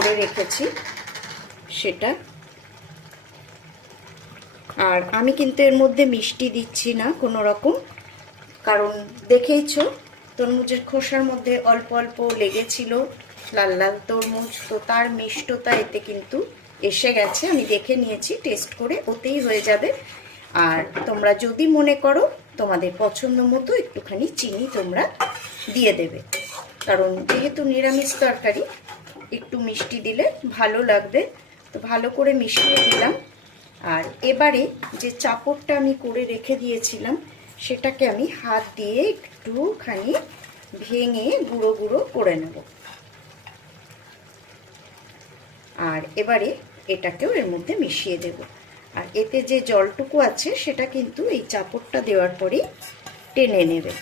করে রেখেছি সেটা। আর আমি কিন্তু এর মধ্যে মিষ্টি দিচ্ছি না কোনো রকম, কারণ দেখেইছো তরমুজের খোসার মধ্যে অল্প অল্প লেগেছিল লাল লাল তরমুজ, তো তার মিষ্টতা এতে কিন্তু এসে গেছে। আমি দেখে নিয়েছি টেস্ট করে, ওতেই হয়ে যাবে। আর তোমরা যদি মনে করো তোমাদের পছন্দ মতো একটুখানি চিনি তোমরা দিয়ে দেবে, কারণ যেহেতু নিরামিষ তরকারি একটু মিষ্টি দিলে ভালো লাগবে। তো ভালো করে মিশিয়ে দিলাম। আর এবারে যে চাপড়টা আমি করে রেখে দিয়েছিলাম সেটাকে আমি হাত দিয়ে একটুখানি ভেঙে গুঁড়ো গুঁড়ো করে নেব। আর এবারে এটাকেও এর মধ্যে মিশিয়ে দেব। আর এতে যে জলটুকু আছে সেটা কিন্তু এই চাপড়টা দেওয়ার পরেই টেনে নেবে।